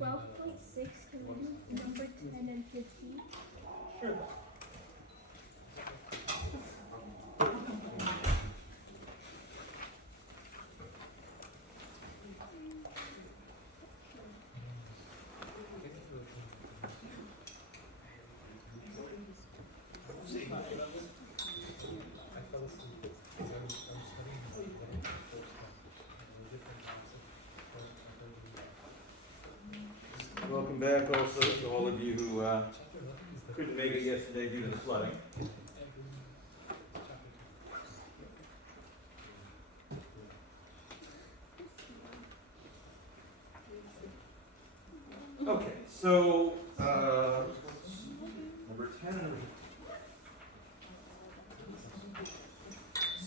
12.6, can we do number 10 and 15? Sure. Welcome back also to all of you who couldn't make it yesterday due to the flooding. Okay, so number 10.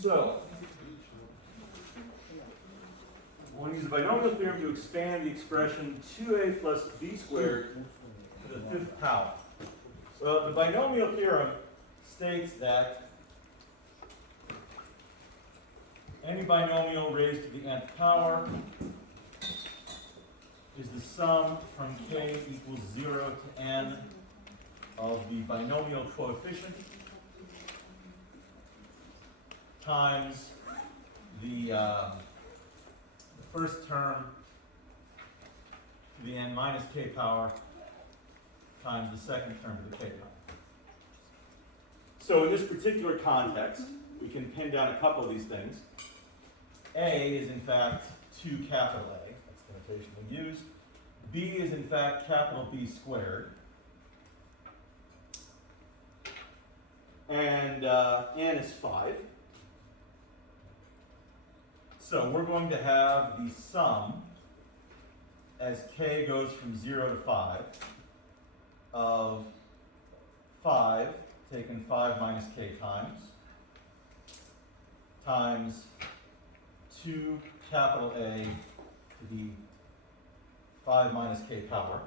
So, we'll use the binomial theorem to expand the expression 2a plus b squared to the 5th power. Well, the binomial theorem states that any binomial raised to the nth power is the sum from k equals 0 to n of the binomial coefficient times the first term to the n minus k power times the second term to the k power. So in this particular context, we can pin down a couple of these things. A is in fact 2 capital A, that's the notation we use. B is in fact capital B squared. And n is 5. So we're going to have the sum as k goes from 0 to 5 of 5 taken 5 minus k times 2 capital A to the 5 minus k power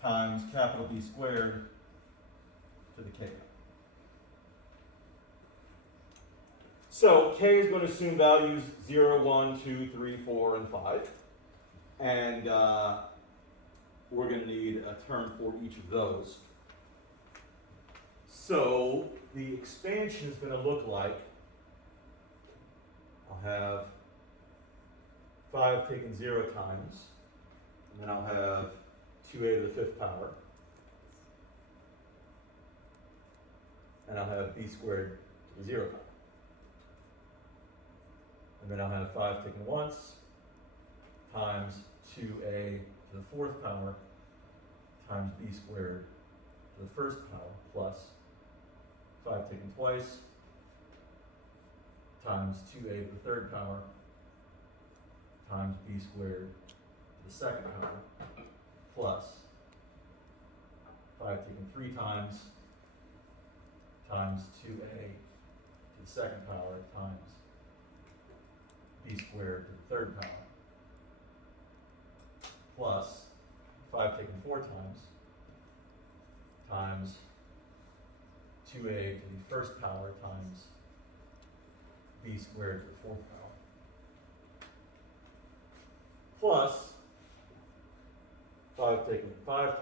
times capital B squared to the k power. So k is going to assume values 0, 1, 2, 3, 4, and 5. And we're going to need a term for each of those. So the expansion is going to look like, I'll have 5 taken 0 times, and then I'll have 2a to the 5th power, and I'll have b squared to the 0 power. And then I'll have 5 taken once times 2a to the 4th power times b squared to the 1st power plus 5 taken twice times 2a to the 3rd power times b squared to the 2nd power plus 5 taken 3 times 2a to the 2nd power times b squared to the 3rd power plus 5 taken 4 times 2a to the 1st power times b squared to the 4th power plus 5 taken 5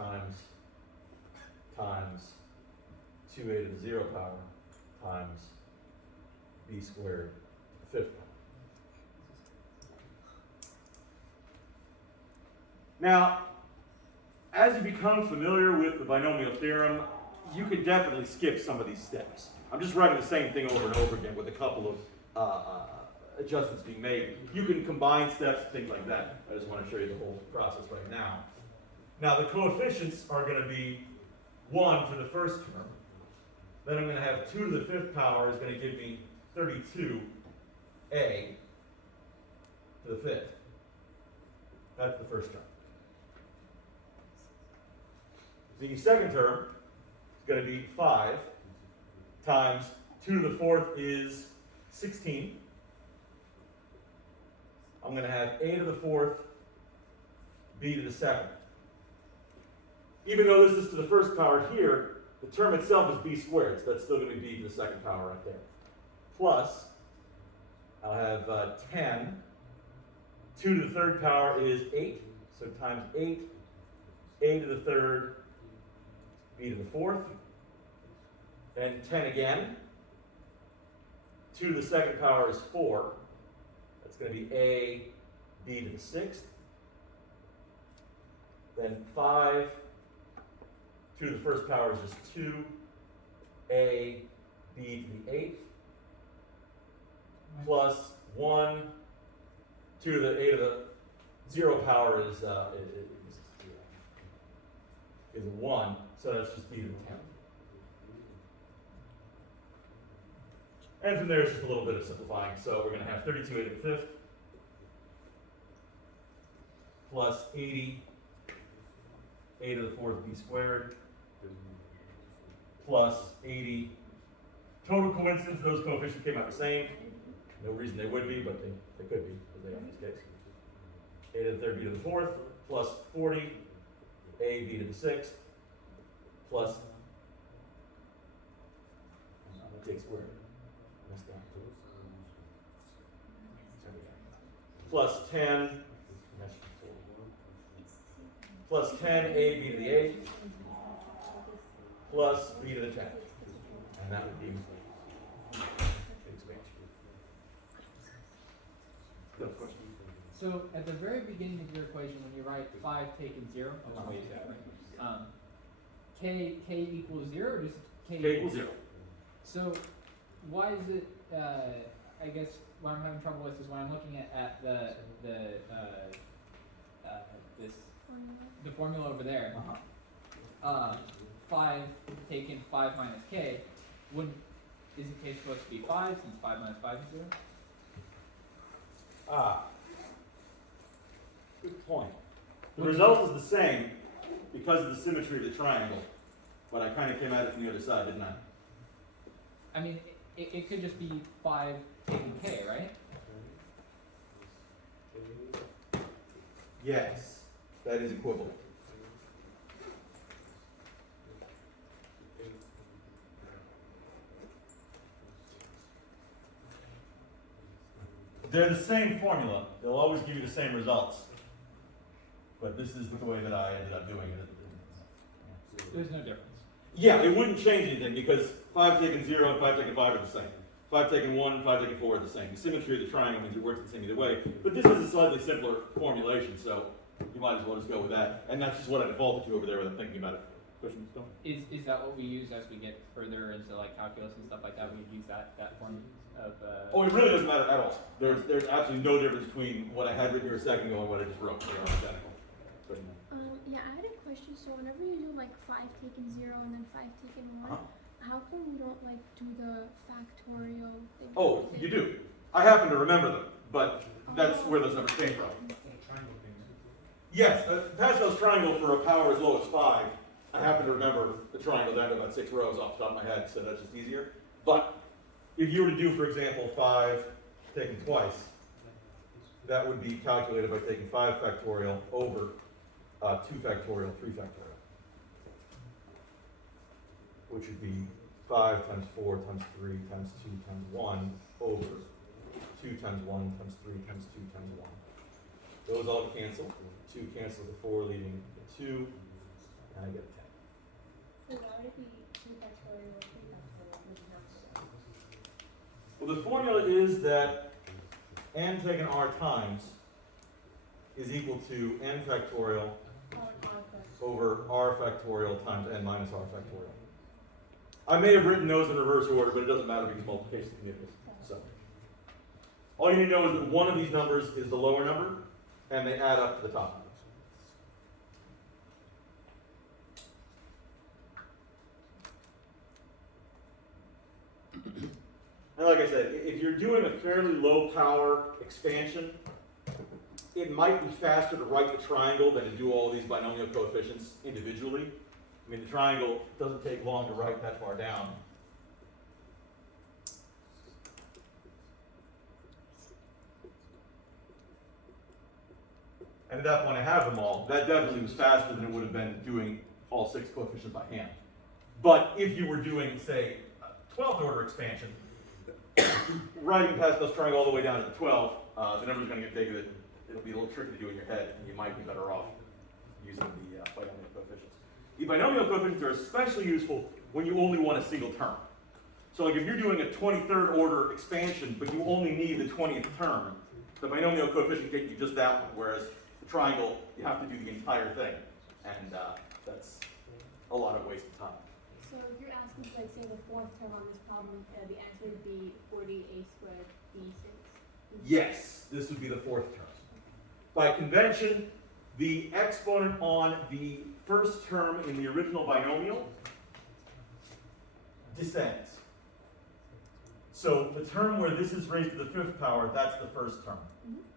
times 2a to the 0 power times b squared to the 5th power. Now, as you become familiar with the binomial theorem, you can definitely skip some of these steps. I'm just writing the same thing over and over again with a couple of adjustments being made. You can combine steps, things like that. I just want to show you the whole process right now. Now, the coefficients are going to be 1 for the first term. Then I'm going to have 2 to the 5th power is going to give me 32a to the 5th. That's the first term. The second term is going to be 5 times 2 to the 4th is 16. I'm going to have a to the 4th, b to the 2nd. Even though this is to the 1st power here, the term itself is b squared, so that's still going to be b to the second power right there. Plus, I'll have 10. 2 to the third power is 8, so times 8, a to the third, b to the fourth, and 10 again. 2 to the second power is 4. That's going to be a, b to the sixth. Then 5, 2 to the first power is just 2, a, b to the eighth, plus 1, 2 to the a to the 0 power is 1, so that's just b to the 10th. And from there, it's just a little bit of simplifying. So we're going to have 32 a to the fifth plus 80 a to the fourth b squared plus 80. Total coincidence, those coefficients came out the same. No reason they would be, but they could be, because they are in this case. A to the third b to the fourth plus 40 a b to the sixth plus take squared. Plus 10 plus 10 a b to the eighth plus b to the 10th. And that would be expansion. So at the very beginning of your equation, when you write 5 taken 0, k equals 0, or just k equals 0. So why is it? I guess what I'm having trouble with is when I'm looking at the formula over there. 5 taken 5 minus k. Isn't k supposed to be 5 since 5 minus 5 is 0? Good point. The result is the same because of the symmetry of the triangle, but I kind of came at it from the other side, didn't I? I mean, it could just be 5 taken k, right? Yes, that is equivalent. They're the same formula. They'll always give you the same results. But this is the way that I ended up doing it. There's no difference. Yeah, it wouldn't change anything because 5 taken 0 and 5 taken 5 are the same. 5 taken 1 and 5 taken 4 are the same. The symmetry of the triangle means it works the same either way. But this is a slightly simpler formulation, so you might as well just go with that. And that's just what I defaulted to over there without thinking about it. Questions, Tom? Is that what we use as we get further into like calculus and stuff like that? We use that form of. Oh, it really doesn't matter at all. There's absolutely no difference between what I had written here a second ago and what I just wrote. They are identical. Question? Yeah, I had a question. So whenever you do like 5 taken 0 and then 5 taken 1, how come you don't like do the factorial thing? Oh, you do. I happen to remember them, but that's where those numbers came from. Yes, Pascal's triangle for a power as low as 5. I happen to remember the triangle down to about 6 rows off the top of my head, so that's just easier. But if you were to do, for example, 5 taken twice, that would be calculated by taking 5 factorial over 2 factorial, 3 factorial, which would be 5 times 4 times 3 times 2 times 1 over 2 times 1 times 3 times 2 times 1. Those all cancel. 2 cancels the 4, leaving the 2, and I get a 10. So why would it be 2 factorial or 3 factorial? Well, the formula is that n taken r times is equal to n factorial over r factorial times n minus r factorial. I may have written those in reverse order, but it doesn't matter because multiplication is commutative. So, all you need to know is that one of these numbers is the lower number, and they add up to the top numbers. And like I said, if you're doing a fairly low power expansion, it might be faster to write the triangle than to do all these binomial coefficients individually. I mean, the triangle doesn't take long to write that far down. And at that point I have them all. That definitely was faster than it would have been doing all 6 coefficients by hand. But if you were doing, say, a 12th order expansion, writing Pascal's triangle all the way down to the 12, the number's going to get bigger. It'll be a little tricky to do in your head, and you might be better off using the binomial coefficients. The binomial coefficients are especially useful when you only want a single term. So like if you're doing a 23rd order expansion, but you only need the 20th term, the binomial coefficient gets you just that one, whereas the triangle, you have to do the entire thing. And that's a lot of wasted time. So if you're asking for, like, say, the fourth term on this problem, the answer would be 40a squared b6? Yes, this would be the fourth term. By convention, the exponent on the first term in the original binomial descends. So the term where this is raised to the 5th power, that's the first term.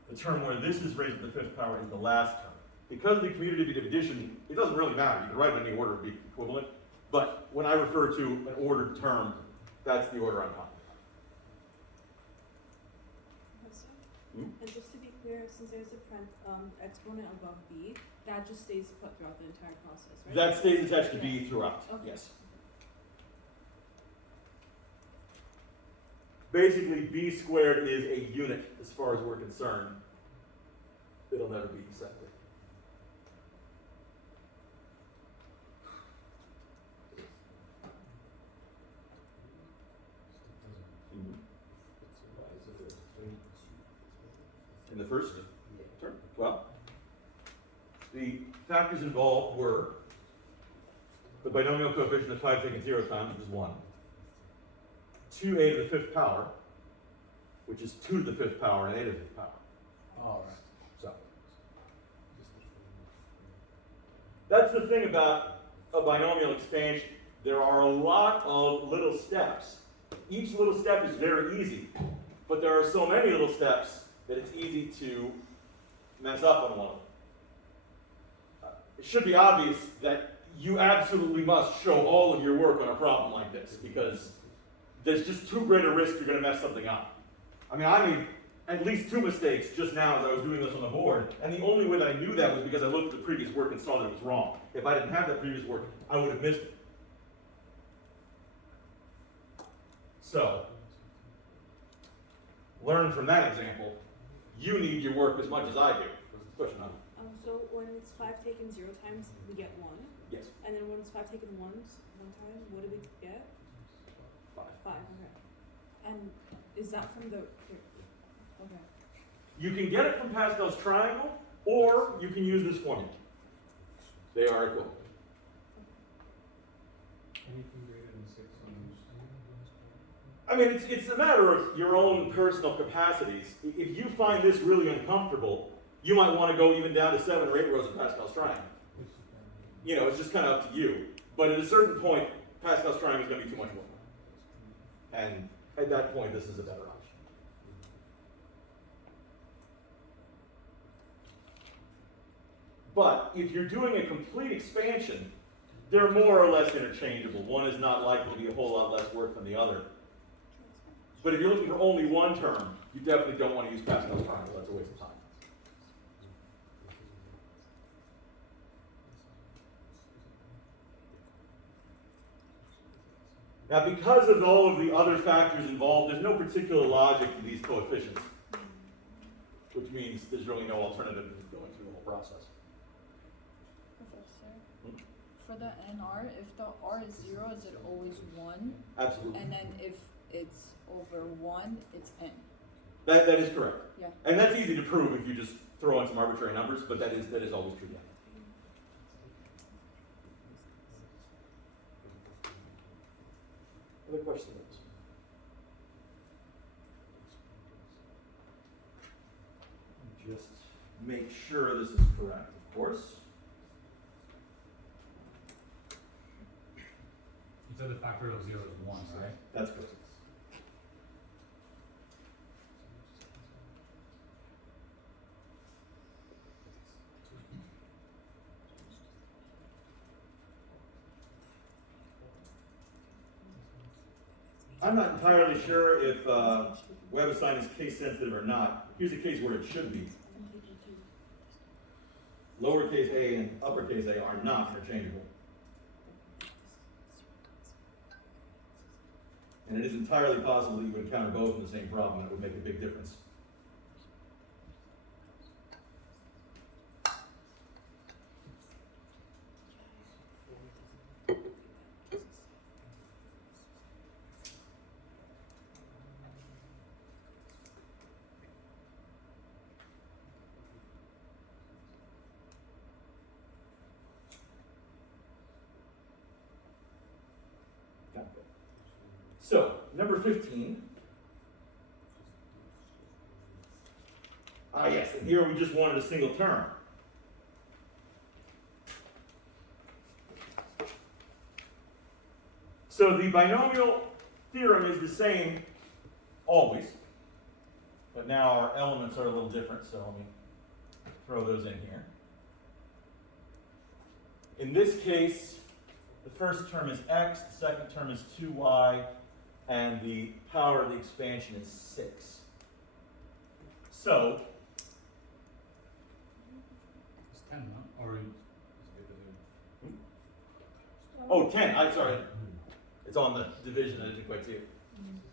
The term where this is raised to the 5th power is the last term. Because of the commutative addition, it doesn't really matter. You can write it in any order, it'd be equivalent. But when I refer to an ordered term, that's the order I'm talking about. And just to be clear, since there's a exponent above b, that just stays put throughout the entire process, right? That stays attached to b throughout, Okay. yes. Basically, b squared is a unit as far as we're concerned. It'll never be separate. In the first term? Well, the factors involved were the binomial coefficient of 5 taken 0 times, which is 1. 2a to the 5th power, which is 2 to the 5th power and a to the 5th power. All right. So that's the thing about a binomial expansion. There are a lot of little steps. Each little step is very easy, but there are so many little steps that it's easy to mess up on one of them. It should be obvious that you absolutely must show all of your work on a problem like this, because there's just too great a risk you're going to mess something up. I mean, I made at least 2 mistakes just now as I was doing this on the board, and the only way that I knew that was because I looked at the previous work and saw that it was wrong. If I didn't have that previous work, I would have missed it. So, learn from that example. You need your work as much as I do. Question on. So when it's 5 taken 0 times, we get 1. Yes. And then when it's 5 taken one time, what do we get? 5. 5, okay. And is that from the, okay. You can get it from Pascal's triangle, or you can use this formula. They are equivalent. Anything greater than 6 on I mean, it's a matter of your own personal capacities. If you find this really uncomfortable, you might want to go even down to 7 or 8 rows of Pascal's triangle. You know, it's just kind of up to you. But at a certain point, Pascal's triangle is going to be too much work. And at that point, this is a better option. But if you're doing a complete expansion, they're more or less interchangeable. One is not likely to be a whole lot less work than the other. But if you're looking for only one term, you definitely don't want to use Pascal's triangle. That's a waste of time. Now, because of all of the other factors involved, there's no particular logic to these coefficients, which means there's really no alternative to going through the whole process. Professor, for the NR, if the R is 0, is it always 1? Absolutely. And then if it's over 1, it's N. That is correct. Yeah. And that's easy to prove if you just throw in some arbitrary numbers, but that is always true, yeah. Other questions? Just make sure this is correct, of course. You said the factor of 0 is 1, right? That's correct. I'm not entirely sure if WebAssign is case sensitive or not. Here's a case where it should be. Lowercase a and uppercase a are not interchangeable. And it is entirely possible that you would encounter both in the same problem, and it would make a big difference. So, number 15. Yes, and here we just wanted a single term. So the binomial theorem is the same always, but now our elements are a little different, so let me throw those in here. In this case, the first term is x, the second term is 2y, and the power of the expansion is 6. So, It's 10, no? Or is oh, 10, I'm sorry. It's on the division, I didn't quite see it.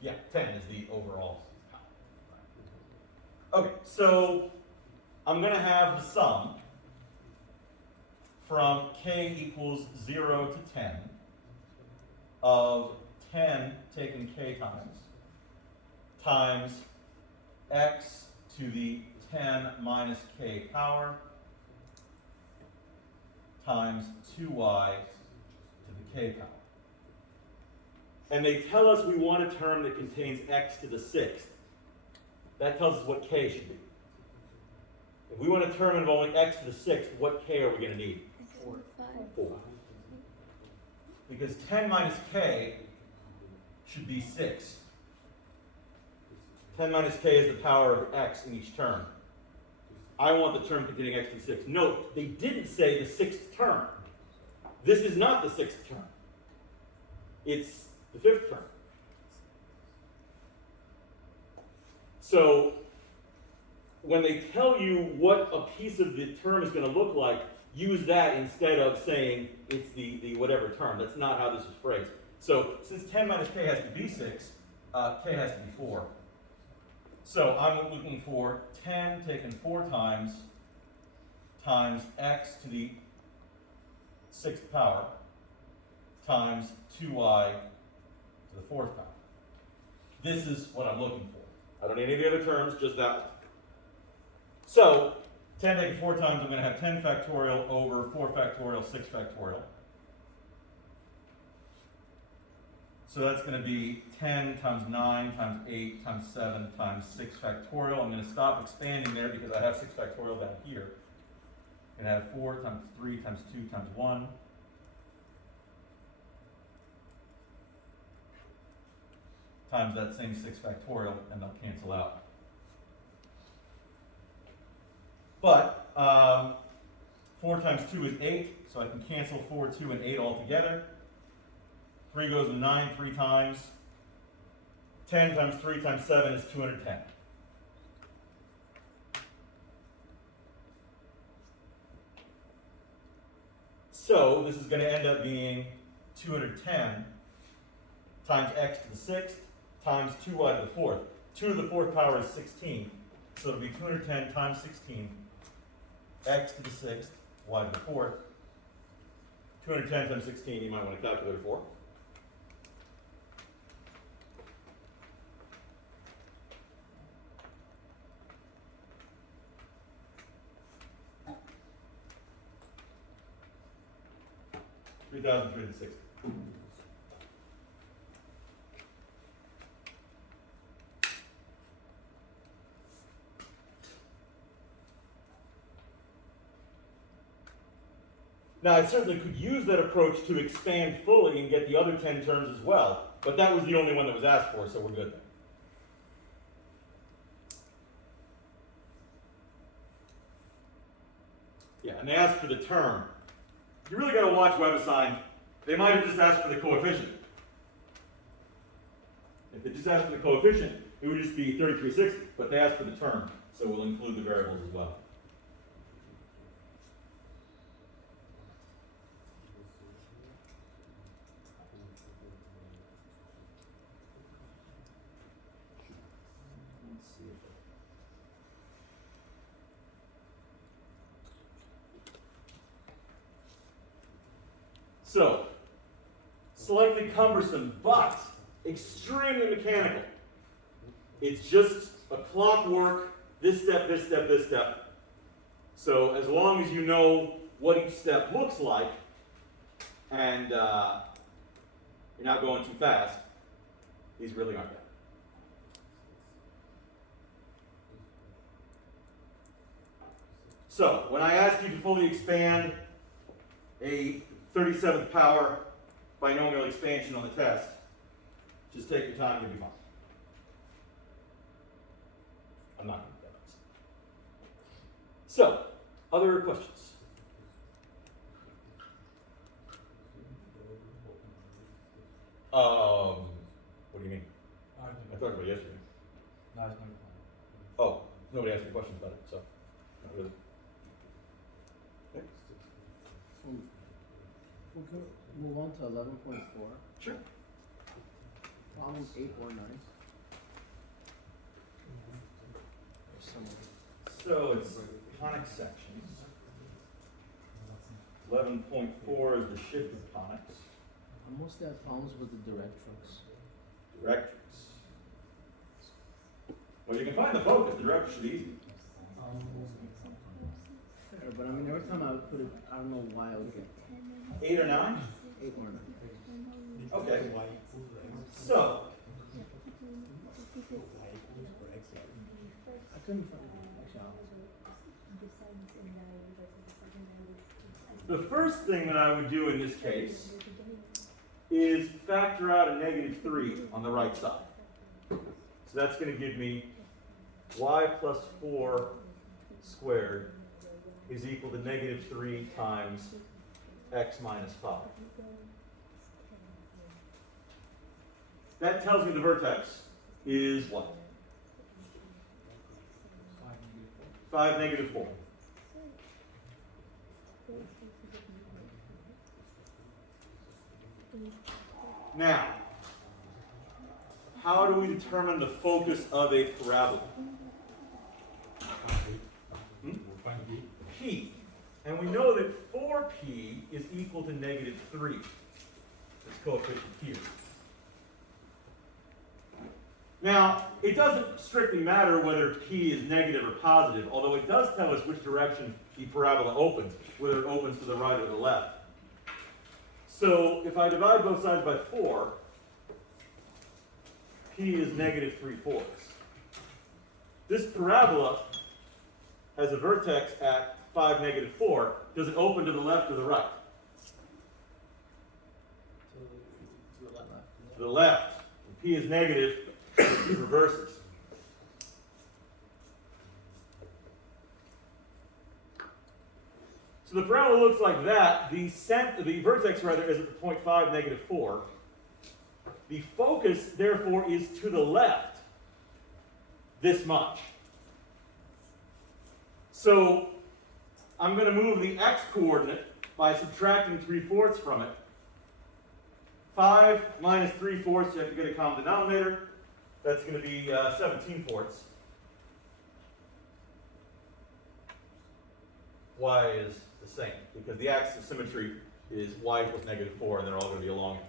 Yeah, 10 is the overall power. Okay, so I'm going to have the sum from k equals 0 to 10 of 10 taken k times x to the 10 minus k power times 2y to the k power. And they tell us we want a term that contains x to the 6th. That tells us what k should be. If we want a term involving x to the 6th, what k are we going to need? 4. Because 10 minus k should be 6. 10 minus k is the power of x in each term. I want the term containing x to the 6th. Note, they didn't say the 6th term. This is not the 6th term. It's the 5th term. So, when they tell you what a piece of the term is going to look like, use that instead of saying it's the whatever term. That's not how this is phrased. So, since 10 minus k has to be 6, k has to be 4. So, I'm looking for 10 taken 4 times x to the 6th power times 2y to the 4th power. This is what I'm looking for. I don't need any of the other terms, just that one. So, 10 taken 4 times, I'm going to have 10 factorial over 4 factorial, 6 factorial. So that's going to be 10 times 9 times 8 times 7 times 6 factorial. I'm going to stop expanding there because I have 6 factorial down here. I'm going to have 4 times 3 times 2 times 1. Times that same 6 factorial, and they'll cancel out. But 4 times 2 is 8, so I can cancel 4, 2, and 8 altogether. 3 goes to 9 3 times. 10 times 3 times 7 is 210. So this is going to end up being 210 times x to the 6th times 2y to the 4th. 2 to the 4th power is 16. So it'll be 210 times 16, x to the 6th, y to the 4th. 210 times 16, you might want a calculator for. $3,360. Now, I certainly could use that approach to expand fully and get the other 10 terms as well, but that was the only one that was asked for, so we're good there. Yeah, and they asked for the term. You really got to watch WebAssign. They might have just asked for the coefficient. If they just asked for the coefficient, it would just be 3360, but they asked for the term, so we'll include the variables as well. So, slightly cumbersome, but extremely mechanical. It's just a clockwork, this step, this step, this step. So as long as you know what each step looks like, and you're not going too fast, these really aren't bad. So, when I ask you to fully expand a 37th power binomial expansion on the test, just take your time, you'll be fine. I'm not going to do that. So, other questions? What do you mean? I talked about it yesterday. No, it's not. Oh, nobody asked me questions about it, so not really. Okay. We can move on to 11.4. Sure. Problem 8 or 9. So it's conic sections. 11.4 is the shift of conics. I mostly have problems with the directrix. Directrix. Well, you can find the focus. The directrix should be easy. Fair, but I mean, every time I would put it, I don't know why I would get 8 or 9? 8 or 9. Okay. So, I couldn't find it. Actually, the first thing that I would do in this case is factor out a -3 on the right side. So that's going to give me y plus 4 squared is equal to -3 times x minus 5. That tells me the vertex is what? 5, -4. Now, how do we determine the focus of a parabola? P. And we know that 4p is equal to -3. This coefficient here. Now, it doesn't strictly matter whether p is negative or positive, although it does tell us which direction the parabola opens, whether it opens to the right or the left. So, if I divide both sides by 4, p is -3/4. This parabola has a vertex at 5, -4. Does it open to the left or the right? to the left. To the left. When p is negative, it reverses. So the parabola looks like that. The vertex rather is at the point 5, -4. The focus, therefore, is to the left, this much. So I'm going to move the x-coordinate by subtracting 3/4 from it. 5 minus 3/4, you have to get a common denominator. That's going to be 17/4. Y is the same, because the axis of symmetry is y equals -4, and they're all going to be along it.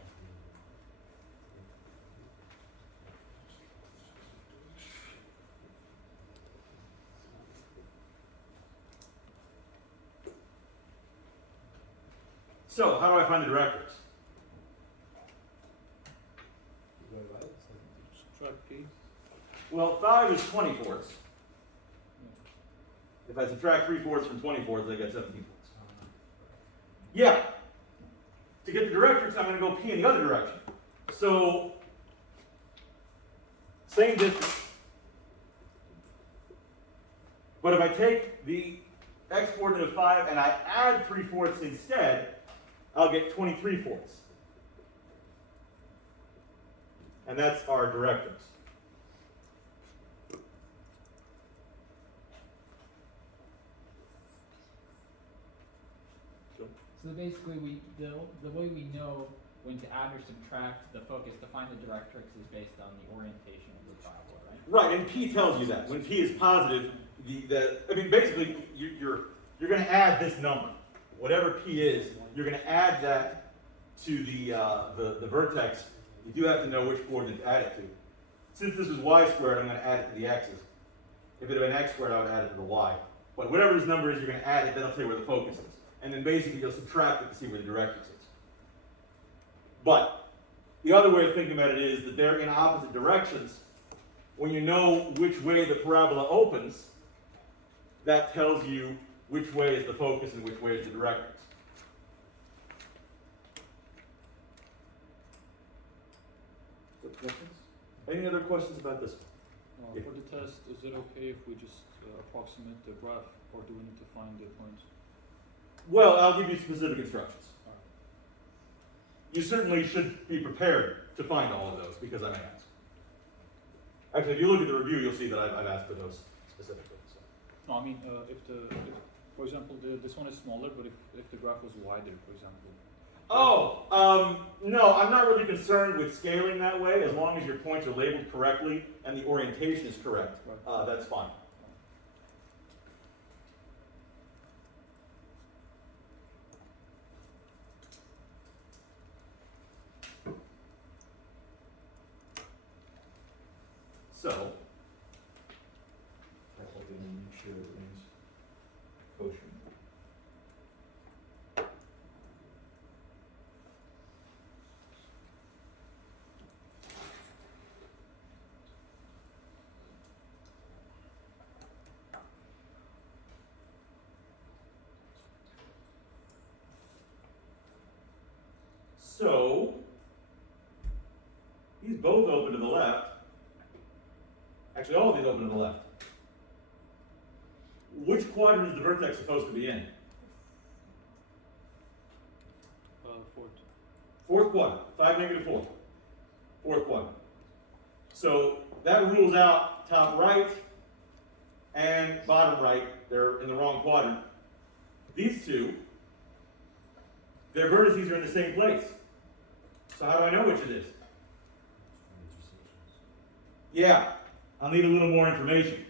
So, how do I find the directrix? Subtract p. Well, 5 is 20/4. If I subtract 3/4 from 20/4, I get 17/4. Yeah. To get the directrix, I'm going to go p in the other direction. So, same distance. But if I take the x-coordinate of 5 and I add 3/4 instead, I'll get 23/4. And that's our directrix. So basically, the way we know when to add or subtract the focus to find the directrix is based on the orientation of the parabola, right? Right, and p tells you that. When p is positive, basically, you're going to add this number. Whatever p is, you're going to add that to the vertex, you do have to know which coordinate to add it to. Since this is y squared, I'm going to add it to the x's. If it had been x squared, I would add it to the y. But whatever this number is, you're going to add it, that'll tell you where the focus is. And then basically you'll subtract it to see where the directrix is. But the other way of thinking about it is that they're in opposite directions. When you know which way the parabola opens, that tells you which way is the focus and which way is the directrix. Questions? Any other questions about this? Yeah. For the test, is it okay if we just approximate the graph, or do we need to find the points? Well, I'll give you specific instructions. You certainly should be prepared to find all of those because I may ask. Actually, if you look at the review, you'll see that I've asked for those specifically. So. No, I mean, if for example, this one is smaller, but if the graph was wider, for example. Oh, no, I'm not really concerned with scaling that way as long as your points are labeled correctly and the orientation is correct. Right. That's fine. So, I will make sure everything's kosher. So, these both open to the left. Actually, all of these open to the left. Which quadrant is the vertex supposed to be in? Fourth. Fourth quadrant, 5, -4. Fourth quadrant. So that rules out top right and bottom right. They're in the wrong quadrant. These two, their vertices are in the same place. So how do I know which it is? Yeah, I'll need a little more information.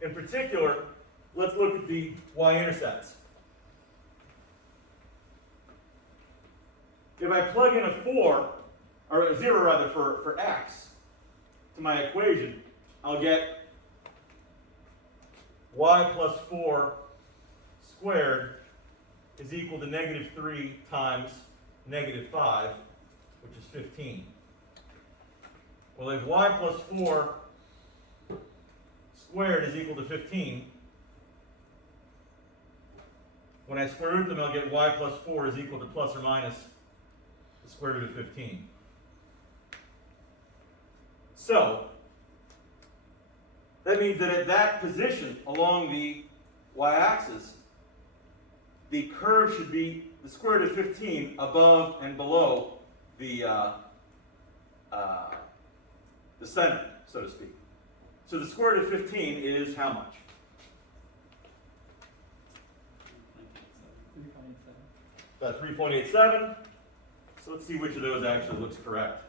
In particular, let's look at the y-intercepts. If I plug in a 4, or a 0 rather, for x to my equation, I'll get y plus 4 squared is equal to -3 times -5, which is 15. Well, if y plus 4 squared is equal to 15, when I square root them, I'll get y plus 4 is equal to plus or minus the square root of 15. So, that means that at that position along the y-axis, the curve should be the square root of 15 above and below the center, so to speak. So the square root of 15 is how much? 3.87. About 3.87. So let's see which of those actually looks correct.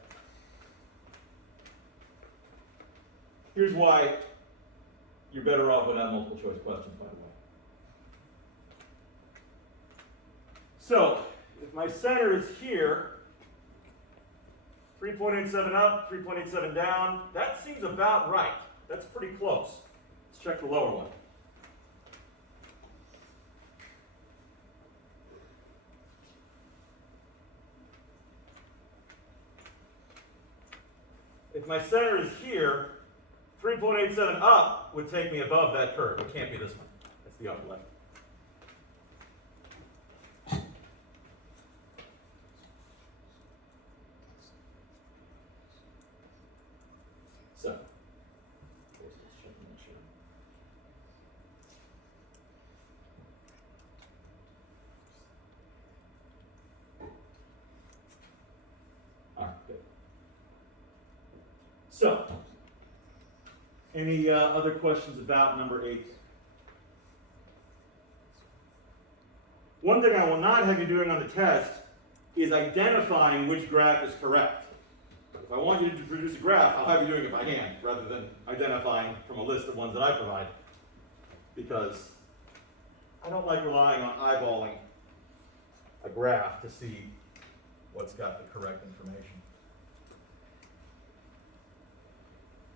Here's why you're better off without multiple choice questions, by the way. So, if my center is here, 3.87 up, 3.87 down, that seems about right. That's pretty close. Let's check the lower one. If my center is here, 3.87 up would take me above that curve. It can't be this one. That's the upper left. So, let's check and make sure. All right, good. So, any other questions about number 8? One thing I will not have you doing on the test is identifying which graph is correct. If I want you to produce a graph, I'll have you doing it by hand rather than identifying from a list of ones that I provide. because I don't like relying on eyeballing a graph to see what's got the correct information.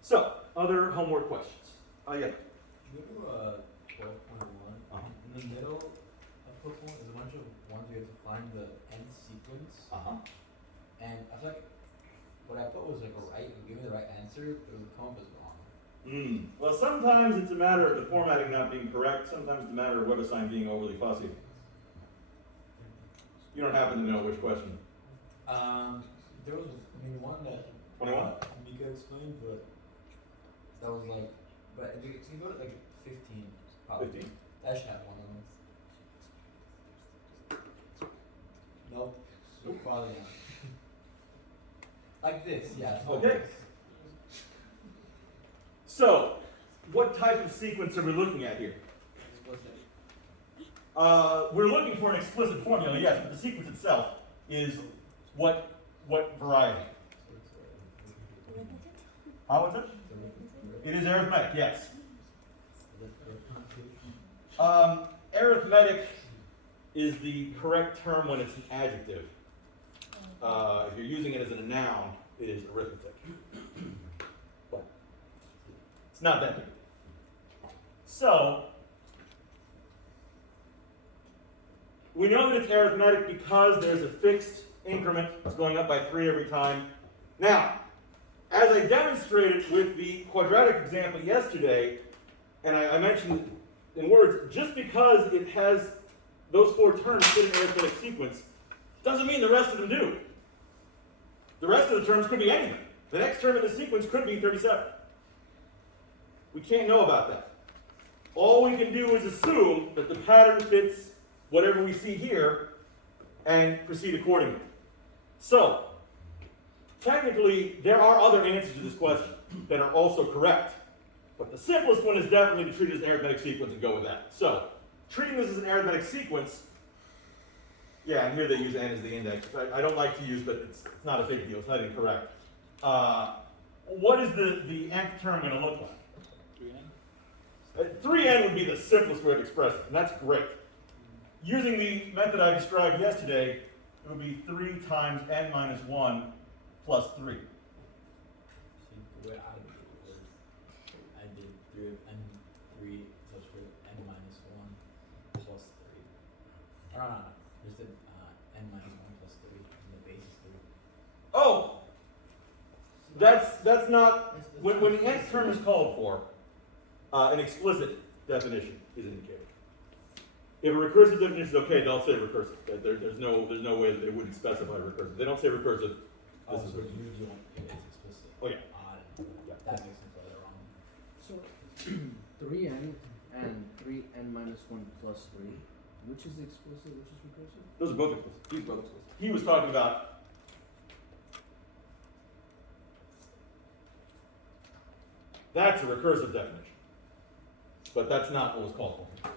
So, other homework questions? Yeah. If you go to 12.1, in the middle of book 1 is a bunch of ones where you have to find the nth sequence. And I feel like what I put was like a right, you give me the right answer, but the comp is wrong. Well, sometimes it's a matter of the formatting not being correct, sometimes it's a matter of WebAssign being overly fussy. You don't happen to know which question? There was, one that 21? Mika explained, but that was like, but if you go to like 15, probably. 15? That should have one of them. Nope, so probably not. Like this, yeah. Okay. So, what type of sequence are we looking at here? We're looking for an explicit formula, yes, but the sequence itself is what variety? How is it? It is arithmetic, yes. Arithmetic is the correct term when it's an adjective. If you're using it as a noun, it is arithmetic. But it's not that big. So, we know that it's arithmetic because there's a fixed increment. It's going up by 3 every time. Now, as I demonstrated with the quadratic example yesterday, and I mentioned in words, just because it has those 4 terms fit in an arithmetic sequence, doesn't mean the rest of them do. The rest of the terms could be anything. The next term in the sequence could be 37. We can't know about that. All we can do is assume that the pattern fits whatever we see here and proceed accordingly. So, technically, there are other answers to this question that are also correct. But the simplest one is definitely to treat it as an arithmetic sequence and go with that. So, treating this as an arithmetic sequence, yeah, and here they use n as the index. I don't like to use, but it's not a big deal. It's not incorrect. What is the nth term going to look like? 3n would be the simplest way to express it, and that's great. Using the method I described yesterday, it would be 3 times n minus 1 plus 3. See, the way I did it was, I did 3 of n3 subscript n minus 1 plus 3. No, just did n minus 1 plus 3, and the base is 3. Oh! That's not, when the nth term is called for, an explicit definition is indicated. If a recursive definition is okay, they'll say recursive. There's no way that they wouldn't specify recursive. They don't say recursive. Oh, so it's usually it's explicit. Oh yeah. Yeah, that makes sense why they're wrong. So 3n and 3n minus 1 plus 3. Which is explicit, which is recursive? Those are both explicit. He's both explicit. He was talking about that's a recursive definition. But that's not what was called for.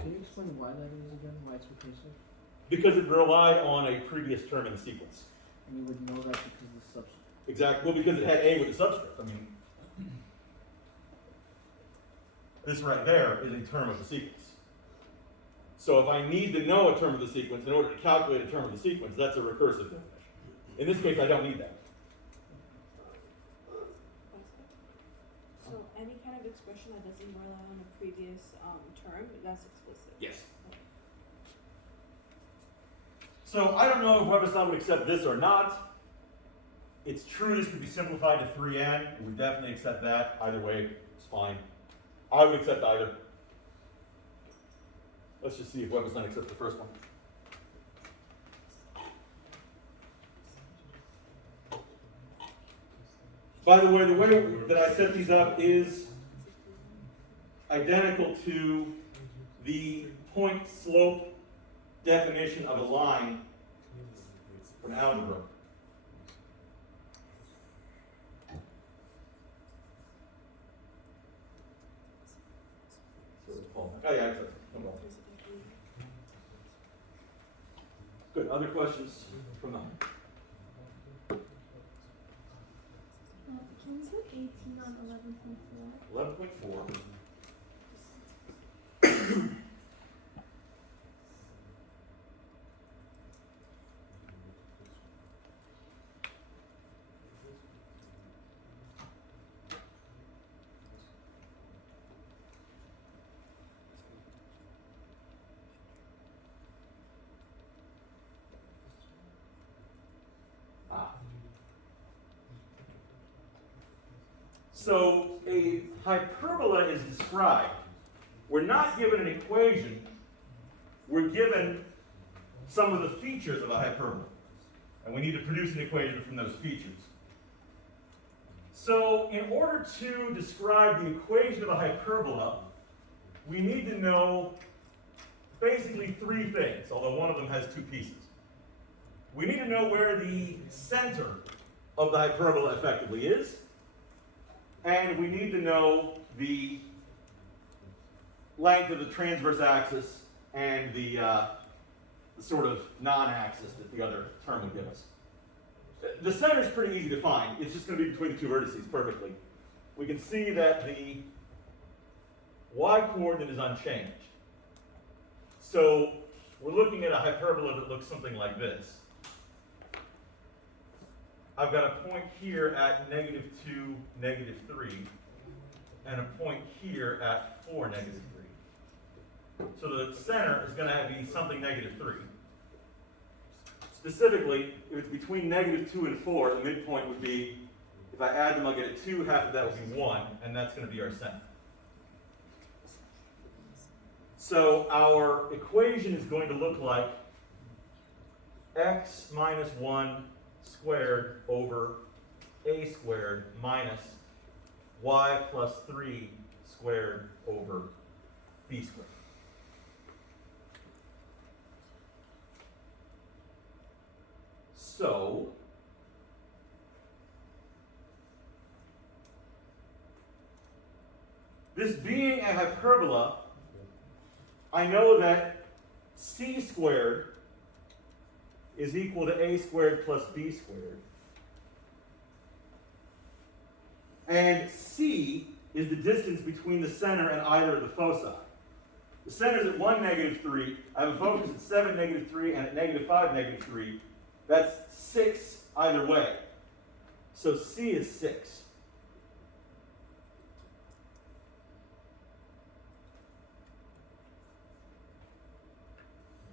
Can you explain why that is again? Why it's recursive? Because it relied on a previous term in the sequence. And you would know that because of the subscript. Exactly. Well, because it had a with a subscript. I mean, this right there is a term of the sequence. So if I need to know a term of the sequence in order to calculate a term of the sequence, that's a recursive definition. In this case, I don't need that. So any kind of expression that doesn't rely on a previous term, that's explicit. Yes. So I don't know if WebAssign would accept this or not. It's true this could be simplified to 3n. It would definitely accept that. Either way, it's fine. I would accept either. Let's just see if WebAssign accepts the first one. By the way that I set these up is identical to the point slope definition of a line from algebra. Oh yeah, exactly. No problem. Good. Other questions from them? Can we put 18 on 11.4? 11.4. So a hyperbola is described. We're not given an equation, we're given some of the features of a hyperbola. And we need to produce an equation from those features. So in order to describe the equation of a hyperbola, we need to know basically three things, although one of them has two pieces. We need to know where the center of the hyperbola effectively is, and we need to know the length of the transverse axis and the sort of non-axis that the other term would give us. The center is pretty easy to find. It's just going to be between the two vertices perfectly. We can see that the y-coordinate is unchanged. So we're looking at a hyperbola that looks something like this. I've got a point here at -2, -3, and a point here at 4, -3. So the center is going to be something -3. Specifically, if it's between -2 and 4, the midpoint would be, if I add them, I'll get a 2, half of that would be 1, and that's going to be our center. So our equation is going to look like x minus 1 squared over a squared minus y plus 3 squared over b squared. So this being a hyperbola, I know that c squared is equal to a squared plus b squared. And c is the distance between the center and either of the foci. The center is at 1, -3. I have a focus at 7, -3, and at -5, -3. That's 6 either way. So c is 6.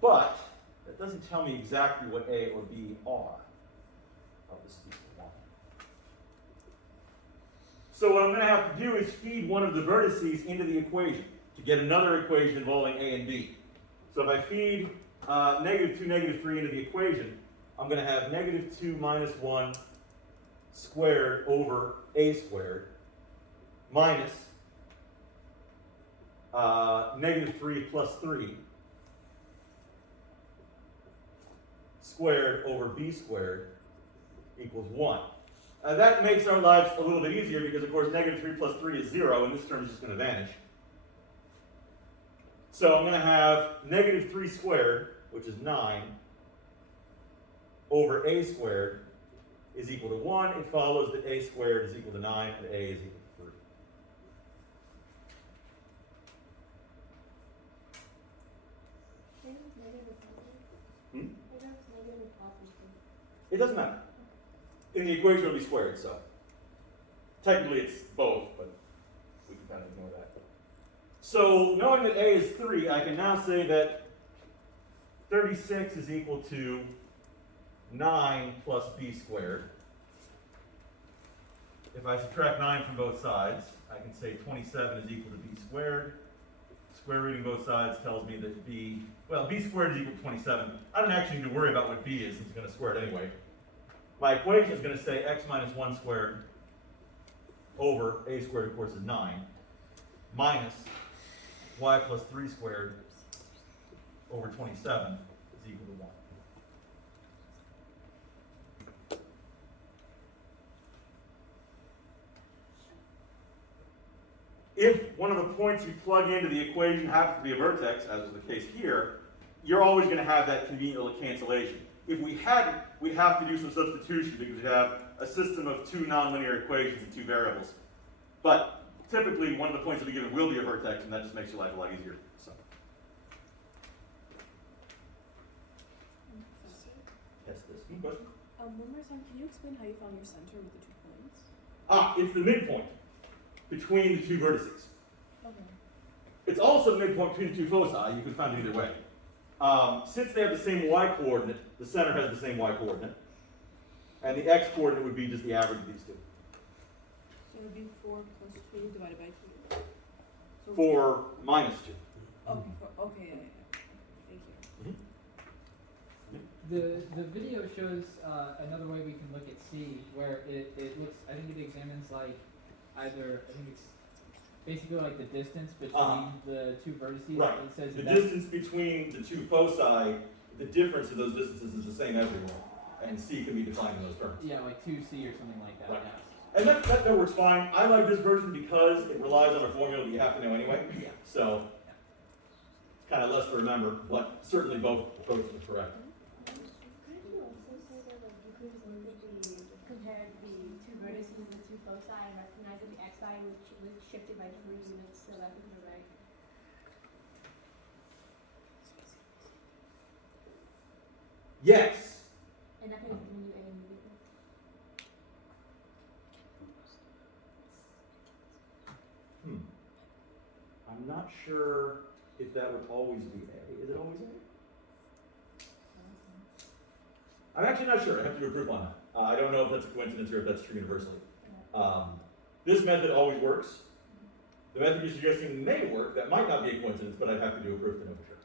But that doesn't tell me exactly what A or B are of this equal 1. So what I'm going to have to do is feed one of the vertices into the equation to get another equation involving A and B. So if I feed -2, -3 into the equation, I'm going to have -2 minus 1 squared over A squared minus -3 plus 3 squared over b squared equals 1. That makes our lives a little bit easier because, of course, -3 plus 3 is 0, and this term is just going to vanish. So I'm going to have -3 squared, which is 9, over a squared is equal to 1. It follows that a squared is equal to 9 and a is equal to 3. It doesn't matter. In the equation, it'll be squared, so technically it's both, but we can kind of ignore that. So knowing that a is 3, I can now say that 36 is equal to 9 plus b squared. If I subtract 9 from both sides, I can say 27 is equal to b squared. Square rooting both sides tells me that b squared is equal to 27. I don't actually need to worry about what b is since it's going to square it anyway. My equation is going to say x minus 1 squared over a squared, of course, is 9, minus y plus 3 squared over 27 is equal to 1. If one of the points you plug into the equation happens to be a vertex, as is the case here, you're always going to have that convenient little cancellation. If we hadn't, we'd have to do some substitution because we'd have a system of 2 nonlinear equations and 2 variables. But typically, one of the points that we given will be a vertex, and that just makes your life a lot easier. So. Yes, this. Any question? One more time, can you explain how you found your center with the 2 points? It's the midpoint between the 2 vertices. Okay. It's also the midpoint between the 2 foci. You can find it either way. Since they have the same y-coordinate, the center has the same y-coordinate. And the x-coordinate would be just the average of these two. So it would be 4 plus 2 divided by 2. So 4 minus 2. Okay, okay, yeah. Thank you. The video shows another way we can look at C, where it looks, I think it examines like either, I think it's basically like the distance between the two vertices. Right. It says The that distance between the two foci, the difference of those distances is the same everywhere. And C can be defined in those terms. yeah, like 2C or something like that. Right. Yeah. And that works fine. I like this version because it relies on a formula that you have to know anyway. Yeah. So it's kind of less to remember, but certainly both approaches are correct. Could you also say that like you could look at compare the two vertices and the two foci and recognize that the xi was shifted by 3 units so that was correct? Yes. And that could have given you a and b. I'm not sure if that would always be A. Is it always A? I'm actually not sure. I have to do a proof on that. I don't know if that's a coincidence or if that's true universally. This method always works. The method you're suggesting may work. That might not be a coincidence, but I'd have to do a proof to know for sure.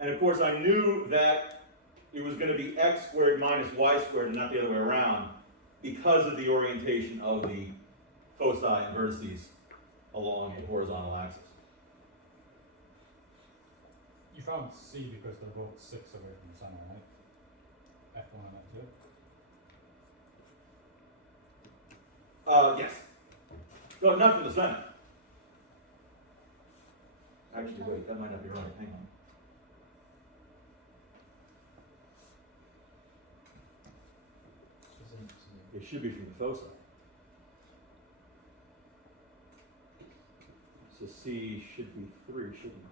And of course, I knew that it was going to be x squared minus y squared and not the other way around because of the orientation of the foci and vertices along the horizontal axis. You found C because they're both 6 away from the center, right? F1 and F2? Yes. No, not from the center. Actually, wait, that might not be right. Hang on. It should be from the foci. So C should be 3, shouldn't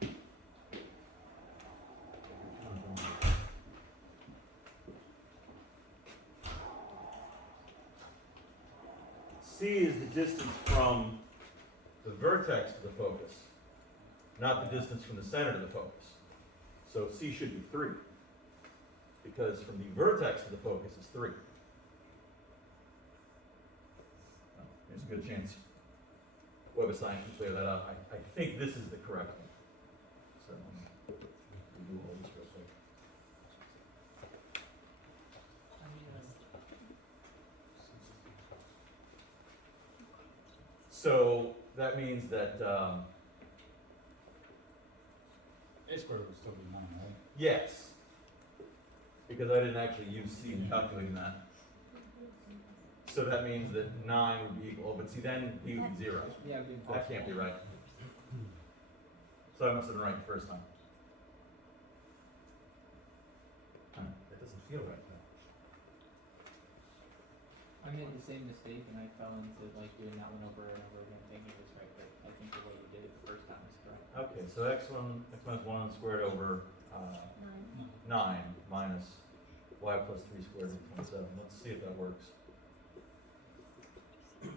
it? C is the distance from the vertex to the focus, not the distance from the center to the focus. So C should be 3, because from the vertex to the focus is 3. Oh, there's a good chance Web of Science can clear that up. I think this is the correct one. So let me do all this real quick. So that means that, A squared would still be 9, right? yes, because I didn't actually use C in calculating that. So that means that 9 would be equal, but see then B would be 0. Yeah, good. That can't be right. So I must have been right the first time. That doesn't feel right though. I made the same mistake and I fell into like doing that one over and over again thinking it was right, but I think the way you did it the first time is correct. Okay, so x minus 1 squared over 9 minus y plus 3 squared is 27. Let's see if that works. It's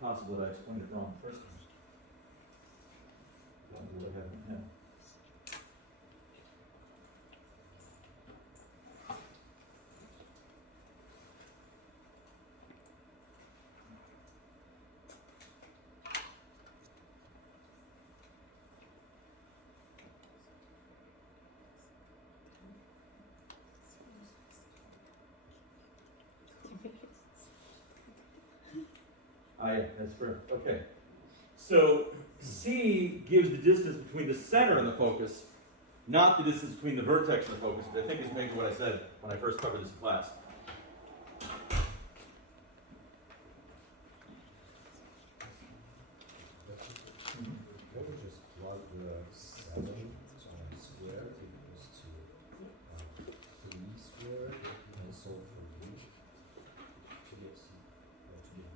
possible that I explained it wrong the first time. I'll do what happened now. Yeah, that's fair. Okay. So C gives the distance between the center and the focus, not the distance between the vertex and the focus, which I think is maybe what I said when I first covered this in class. What would just plug the 7 squared equals to 3 squared and solve for B to get C or to get B.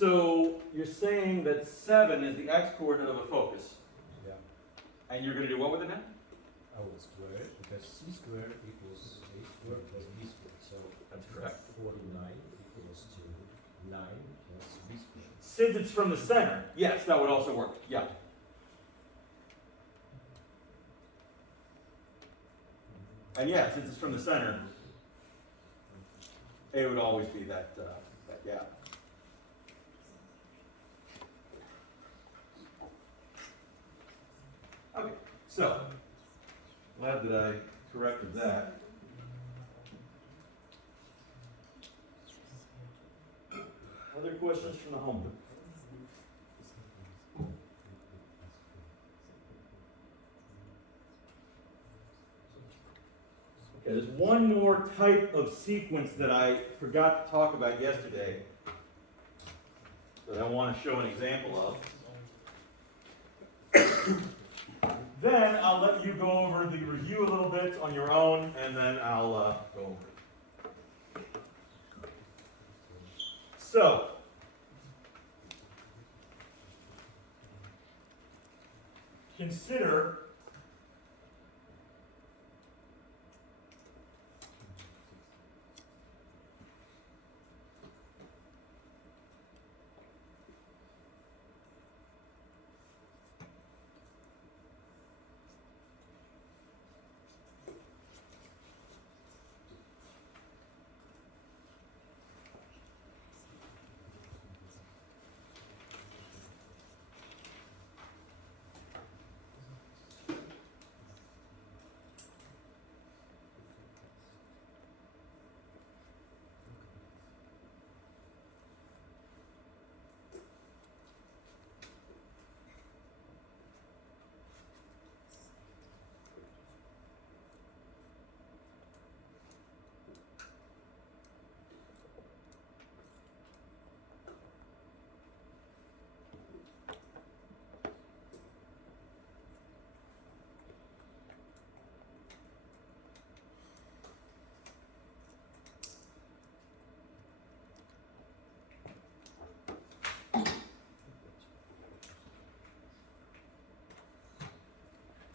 So you're saying that 7 is the x-coordinate of a focus, Yeah. and you're going to do what with it now? I will square it because c squared equals a squared plus b squared. So That's correct. 49 equals to 9 plus b squared. Since it's from the center, yes, that would also work. Yeah. And yeah, since it's from the center, it would always be that gap. Okay, so glad that I corrected that. Other questions from the homework? Okay, there's one more type of sequence that I forgot to talk about yesterday that I want to show an example of. Then I'll let you go over the review a little bit on your own, and then I'll go over it. So, consider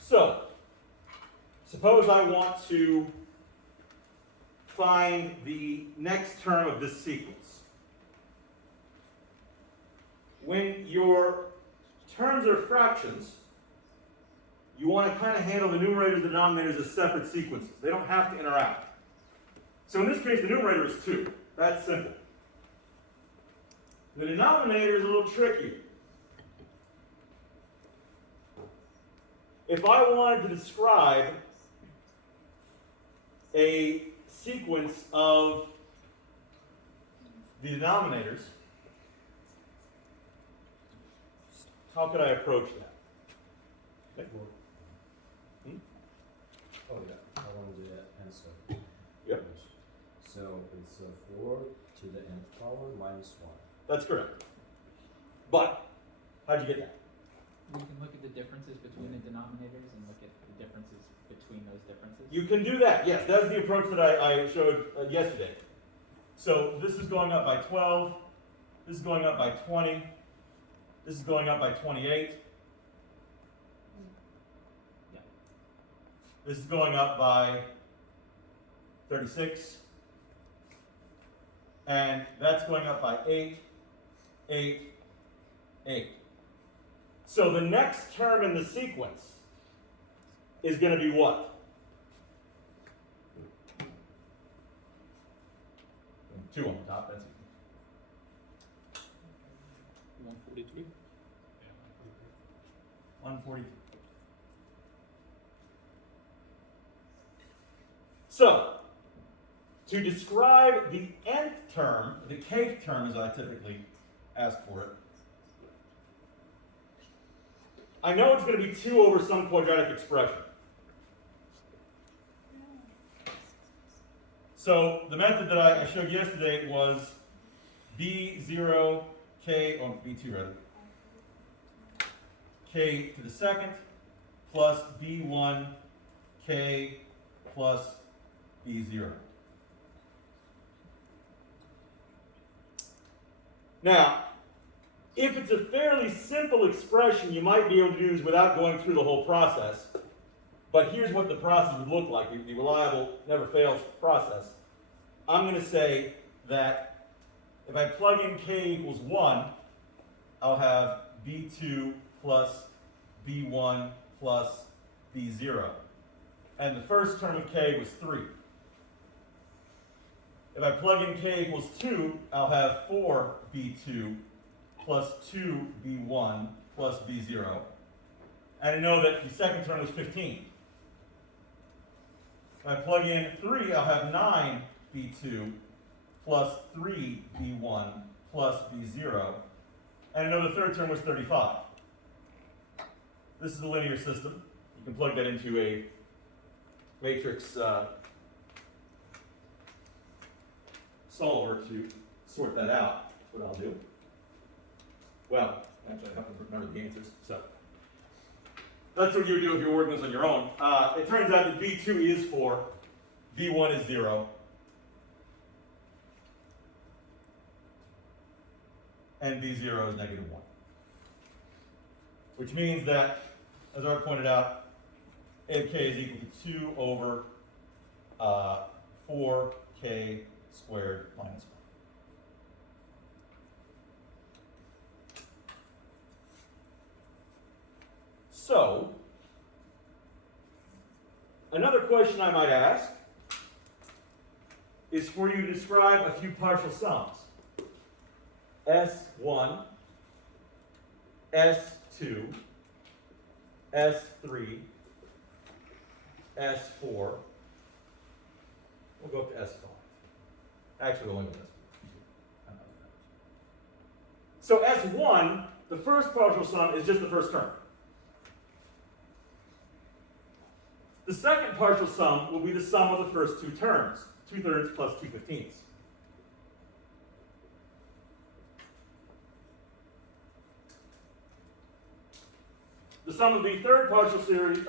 So, suppose I want to find the next term of this sequence. When your terms are fractions, you want to kind of handle the numerators and denominators as separate sequences. They don't have to interact. So in this case, the numerator is 2. That's simple. The denominator is a little tricky. If I wanted to describe a sequence of the denominators, how could I approach that? Okay. Oh yeah, I want to do that answer. Yep. So it's 4 to the nth power minus 1. That's correct. But, how'd you get that? We can look at the differences between the denominators and look at the differences between those differences. You can do that, yes. That's the approach that I showed yesterday. So this is going up by 12. This is going up by 20. This is going up by 28. Yeah. This is going up by 36. And that's going up by 8, 8, 8. So the next term in the sequence is going to be what? 2 on the top, that's it. 143. 142. So, to describe the nth term, the kth term as I typically ask for it, I know it's going to be 2 over some quadratic expression. So the method that I showed yesterday was b0 k, or b2 rather, k to the second plus b1 k plus b0. Now, If it's a fairly simple expression, you might be able to use without going through the whole process. But here's what the process would look like, the reliable, never fails process. I'm going to say that if I plug in k equals 1, I'll have b2 plus b1 plus b0. And the first term of k was 3. If I plug in k equals 2, I'll have 4b2 plus 2b1 plus b0. And I know that the second term was 15. If I plug in 3, I'll have 9b2 plus 3b1 plus b0. And I know the third term was 35. This is a linear system. You can plug that into a matrix solver to sort that out. That's what I'll do. Well, actually, I have to remember the answers. So that's what you do if you're working this on your own. It turns out that B2 is 4, B1 is 0, and B0 is -1. Which means that, as I pointed out, AK is equal to 2 over 4k squared minus 1. So, another question I might ask is for you to describe a few partial sums. S1, S2, S3, S4. We'll go up to S5. Actually, we'll only go to S4. So S1, the first partial sum is just the first term. The second partial sum will be the sum of the first two terms, 2/3 plus 2/15. The sum of the third partial series,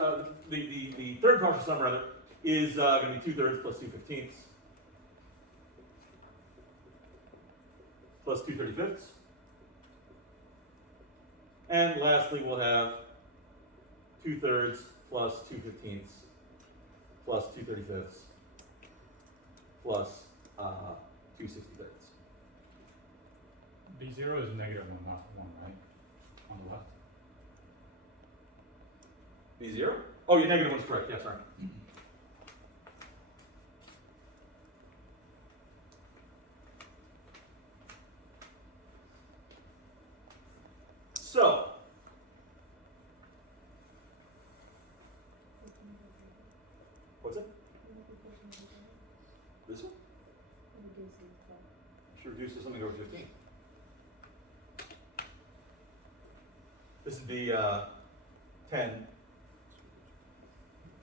the third partial sum rather, is going to be 2/3 plus 2/15 plus 2/35. And lastly, we'll have 2/3 plus 2/15 plus 2/35 plus 2/63. B0 is -1, not 1, right? On the left. B0? Oh, your -1 is correct. Yeah, sorry. So, what's it? This one? Should reduce to something over 15. This is the 10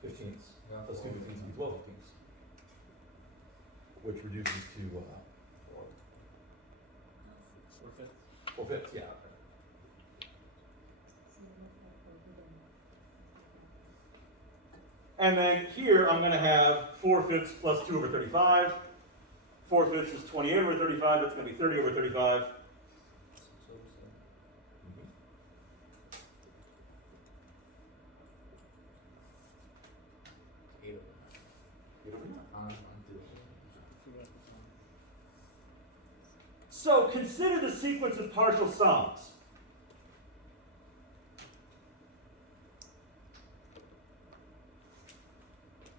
15ths plus 2 15ths and 12 15ths, which reduces to 4/5. Yeah. And then here I'm going to have 4/5 plus 2 over 35. 4/5 is 28 over 35. That's going to be 30 over 35. So consider the sequence of partial sums.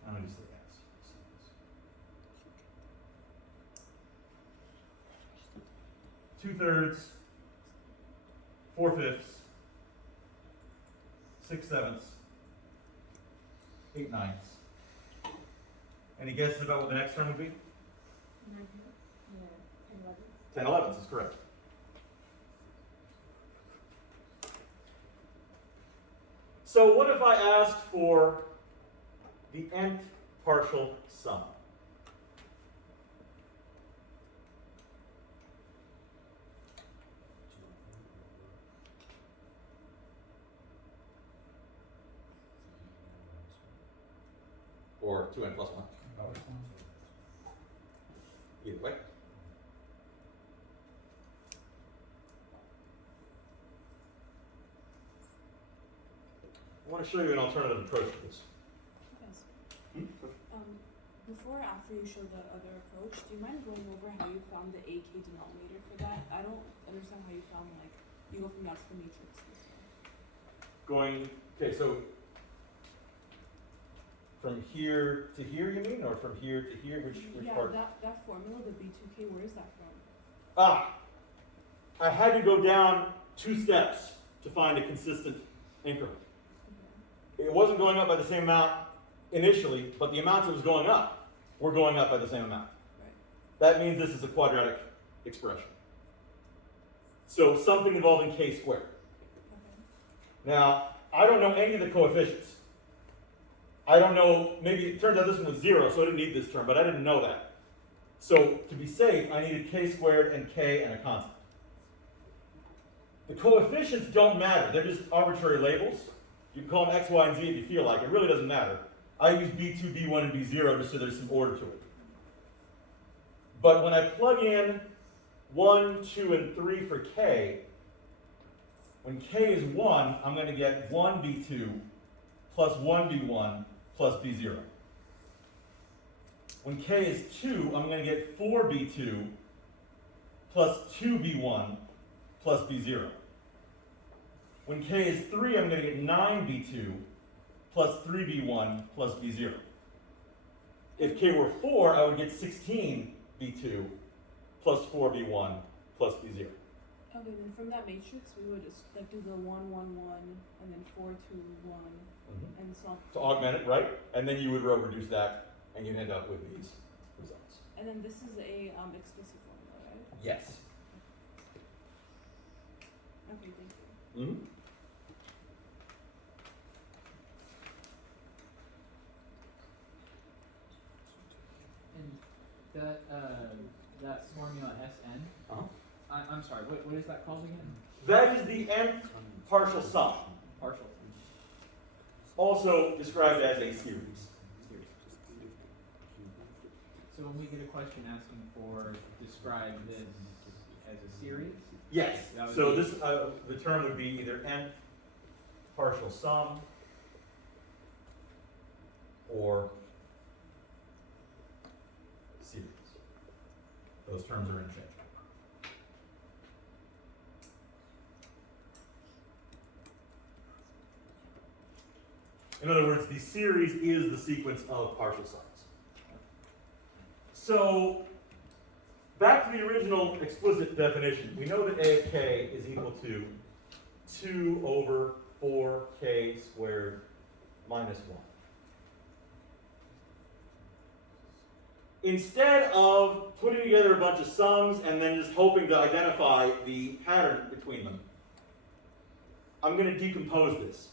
I'm going to just look at this. 2/3, 4/5, 6/7, 8/9. Any guesses about what the next term would be? 10/11 is correct. So what if I asked for the nth partial sum? Or 2n plus 1. Either way. I want to show you an alternative approach to this. Yes. Hmm? Before or after you show the other approach, do you mind going over how you found the AK denominator for that? I don't understand how you found, like, you go from that to the matrix and stuff. Okay, so from here to here, you mean, or from here to here? Which Yeah, part? that formula, the B2K, where is that from? I had to go down 2 steps to find a consistent increment. It wasn't going up by the same amount initially, but the amounts it was going up were going up by the same amount. Right. That means this is a quadratic expression. So something involving k squared. Okay. Now, I don't know any of the coefficients. I don't know, maybe it turns out this one was 0, so I didn't need this term, but I didn't know that. So to be safe, I needed k squared and k and a constant. The coefficients don't matter. They're just arbitrary labels. You can call them x, y, and z if you feel like. It really doesn't matter. I use b2, b1, and b0 just so there's some order to it. But when I plug in 1, 2, and 3 for k, when k is 1, I'm going to get 1b2 plus 1b1 plus b0. When k is 2, I'm going to get 4b2 plus 2b1 plus b0. When k is 3, I'm going to get 9b2 plus 3b1 plus b0. If k were 4, I would get 16b2 plus 4b1 plus b0. Okay, then from that matrix, we would just like do the 1, 1, 1, and then 4, 2, 1, and so on. To augment it, right? And then you would row reduce that, and you'd end up with these results. And then this is a explicit formula, right? Yes. Okay, thank you. Mm-hmm. And that formula Sn, Uh-huh. I'm sorry, what is that called again? That is the nth partial sum, Partial. also described as a series. So when we get a question asking for describe this as a series? Yes. That would So be- this the term would be either nth partial sum or series. Those terms are interchangeable. In other words, the series is the sequence of partial sums. So, back to the original explicit definition. We know that a of k is equal to 2 over 4k squared minus 1. Instead of putting together a bunch of sums and then just hoping to identify the pattern between them, I'm going to decompose this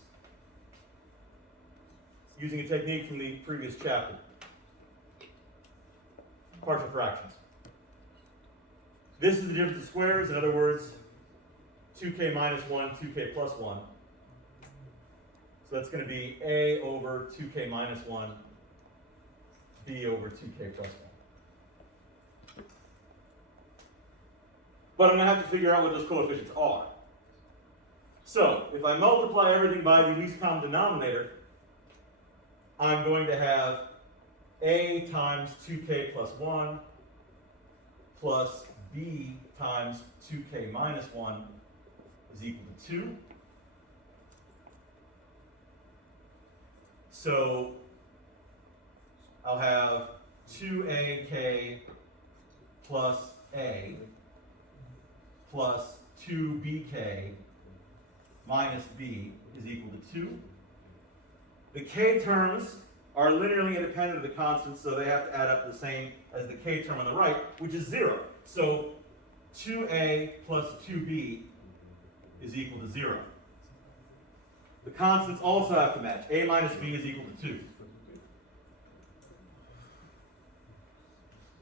using a technique from the previous chapter. Partial fractions. This is the difference of squares. In other words, 2k minus 1, 2k plus 1. So that's going to be a over 2k minus 1, b over 2k plus 1. But I'm going to have to figure out what those coefficients are. So, if I multiply everything by the least common denominator, I'm going to have a times 2k plus 1 plus b times 2k minus 1 is equal to 2. So I'll have 2ak plus a plus 2bk minus b is equal to 2. The k terms are linearly independent of the constants, so they have to add up the same as the k term on the right, which is 0. So 2a plus 2b is equal to 0. The constants also have to match. A minus b is equal to 2.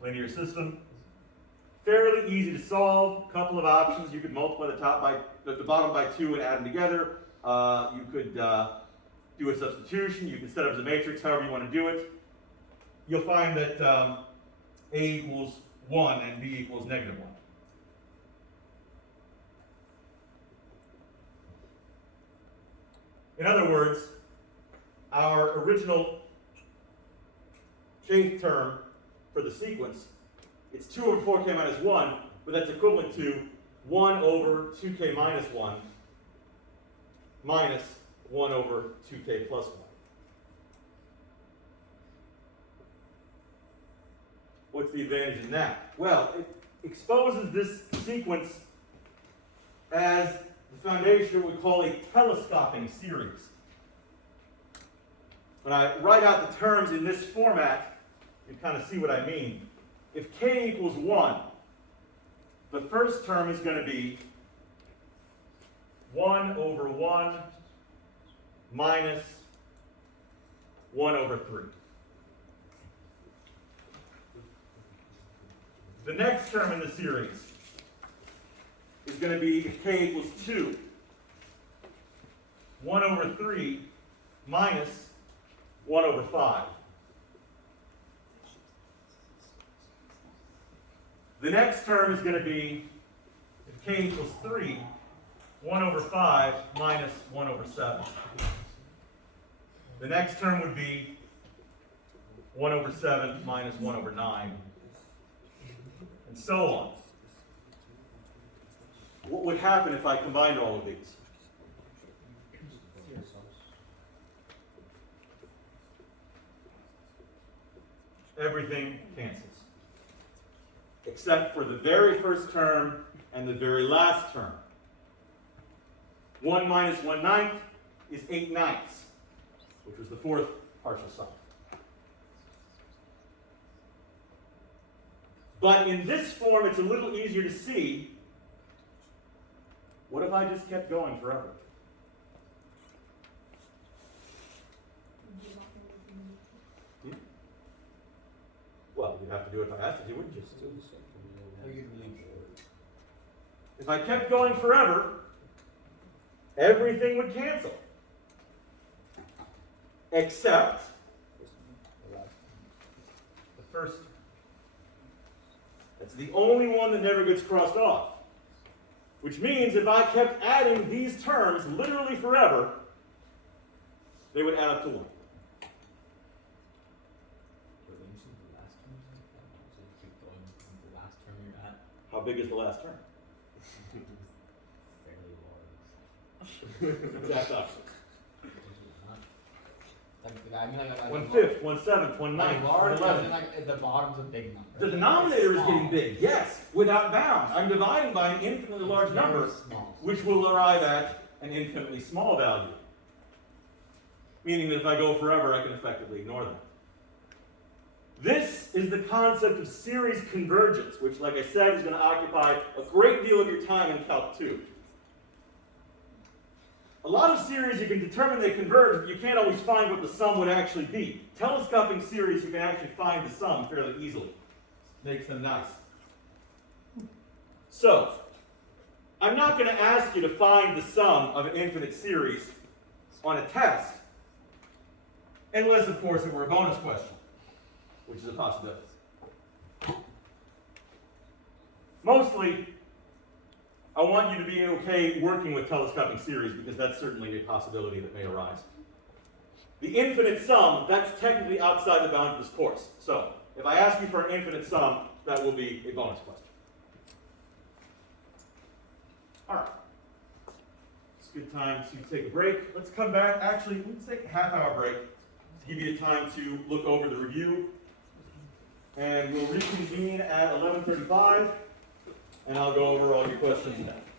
Linear system. Fairly easy to solve. Couple of options. You could multiply the bottom by 2 and add them together. You could do a substitution. You can set up as a matrix, however you want to do it. You'll find that a equals 1 and b equals negative 1. In other words, our original kth term for the sequence, it's 2 over 4k minus 1, but that's equivalent to 1 over 2k minus 1 minus 1 over 2k plus 1. What's the advantage in that? Well, it exposes this sequence as the foundation of what we call a telescoping series. When I write out the terms in this format, you kind of see what I mean. If k equals 1, the first term is going to be 1 over 1 minus 1 over 3. The next term in the series is going to be, if k equals 2, 1 over 3 minus 1 over 5. The next term is going to be, if k equals 3, 1 over 5 minus 1 over 7. The next term would be 1 over 7 minus 1 over 9, and so on. What would happen if I combined all of these? Everything cancels, except for the very first term and the very last term. 1 minus 1/9 is 8/9, which was the fourth partial sum. But in this form, it's a little easier to see. What if I just kept going forever? Well, you'd have to do it by acid, wouldn't you? If I kept going forever, everything would cancel. Except the first. That's the only one that never gets crossed off. Which means if I kept adding these terms literally forever, they would add up to 1. How big is the last term? Fairly large. Exact opposite. I mean, like 1/5, 1/7, 1/9, large, 1/11. and like the bottom's a big number. The denominator is getting big, yes, without bounds. I'm dividing by an infinitely large number, which will arrive at an infinitely small value. Meaning that if I go forever, I can effectively ignore them. This is the concept of series convergence, which, like I said, is going to occupy a great deal of your time in Calc 2. A lot of series, you can determine they converge, but you can't always find what the sum would actually be. Telescoping series, you can actually find the sum fairly easily. Makes them nice. So, I'm not going to ask you to find the sum of an infinite series on a test, unless, of course, it were a bonus question, which is a possibility. Mostly, I want you to be okay working with telescoping series because that's certainly a possibility that may arise. The infinite sum, that's technically outside the bounds of this course. So, if I ask you for an infinite sum, that will be a bonus question. All right. It's a good time to take a break. Let's come back. Actually, let's take a half-hour break to give you time to look over the review. And we'll reconvene at 11:35. And I'll go over all your questions then.